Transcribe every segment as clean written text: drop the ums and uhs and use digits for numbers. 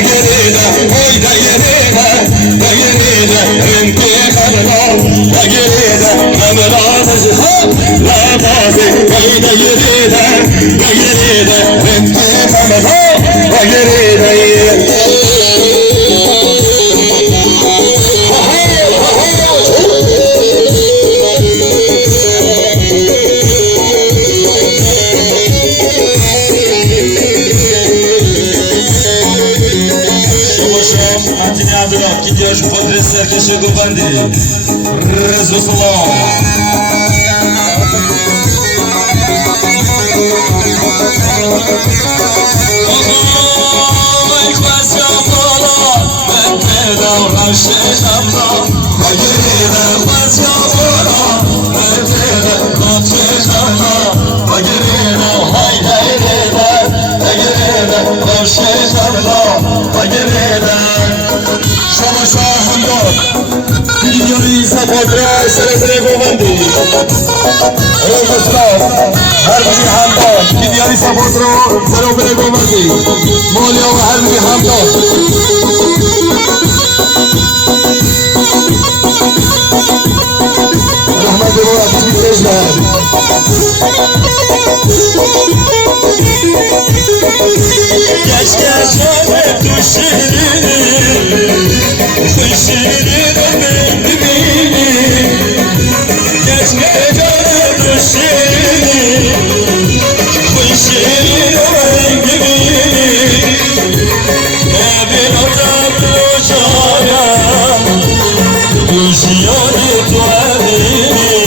دگریده وای دگریده دگریده انتی خرنا دگریده نمرازش خوب لبازی وای دگریده دگریده انتی خرنا دگریده Gidiyoruz Padre Serkeşe Gubandi Rezulullah Allah'a ekmez ya bala Ben pedavran şeyhamda Bagirine ekmez ya bala Ben pedavran şeyhamda Bagirine hay hay reyler Bagirine ekmez şeyhamda Bagirine شما شاهم داد دیگری سفاده سرزره گوندی روز اسلام هر بگی هم داد دیگری سفاده رو سرزره گوندی مالیا و هر بگی هم داد رحمت رو اکتیوی تجنه گشت جانه تو شیرینی خوشیری رو ببینی گشت جانه تو شیرینی خوشیری رو ببینی ببین آدم رو جانم دوشیانی تو امینی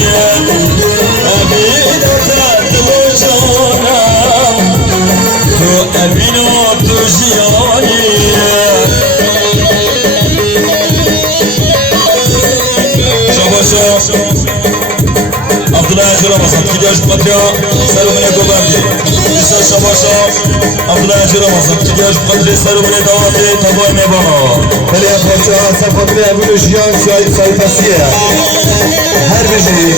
ببین آدم رو جانم تو امین و تو جیانی Abdullah Ramazan gidiyoruz Padre Sarımına Gubandi Lisa Şabaşa Abdullah Ramazan gidiyoruz Padre Sarımına Davati Taboy Mebana Peliye Padre Hasan Padre Ebu Jiyan sayfasıya her biri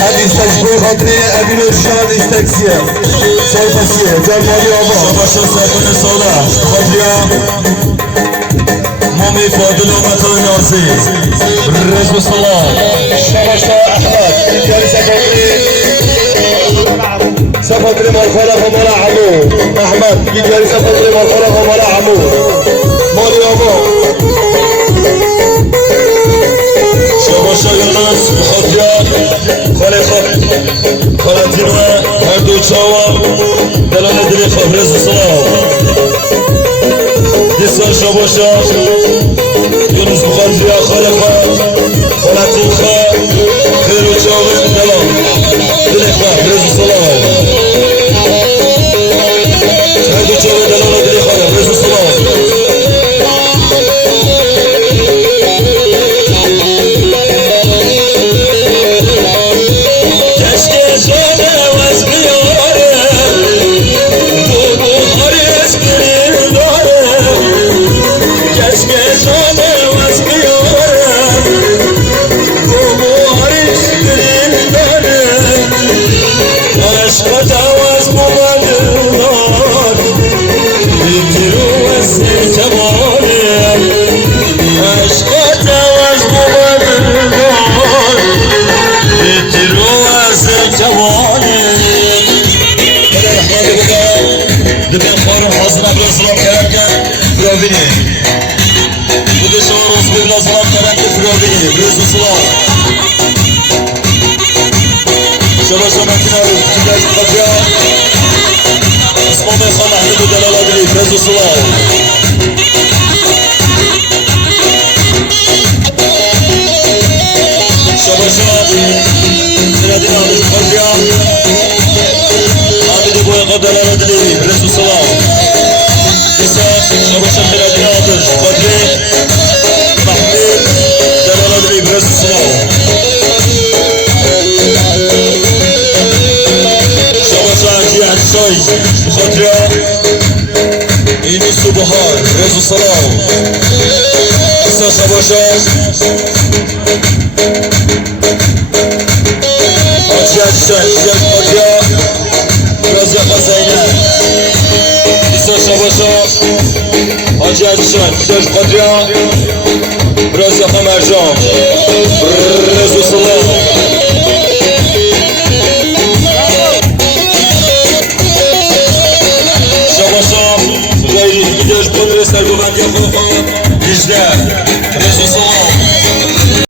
her istekçi Padre Ebu Jiyan istekçiye sayfasıya Cermali Aba Şabaşa Sarımına Sola Padre Mami Fadıl Umatı Naziz Rezulullah Şabaşa Ahmet Gidiyoruz سفدري مرخلة فمرا عمو أحمد جدياري سفدري مرخلة فمرا عمو مالي أبو شباشا يونس بخطيا خالي خالتينوه هردو چاوا دلال دلي خبرز السلام ديسا شباشا يونس بخطيا خالي خالتين خير وچاوا دلال دلي خبرز السلام هردو چاوا دلال دلي خبرز السلام Bude se rozběhla zlá karantě Frovini, Brzo Slav. Šaba Šamatina, Čidáš Patria, Osmane Khan Ahmedu Dalaladli, Brzo Slav. Šaba Šamatina, Siradina Ahmedu Patria, Ahmedu Boyqa Dalaladli, Brzo Slav. شباشا خلال ناطش قدري محمود دلال ادري برز الصلاة شباشا عجي عن شاي قدري إنيس بحار برز الصلاة إسا شباشا عجي عن شاي قدري برز الخزينة إسا شباشا جزشان داش قدرة براز يا مرجان رزو سلام شباشا غيري داش قدرة سرگوبند يا خوفا رجده رزو سلام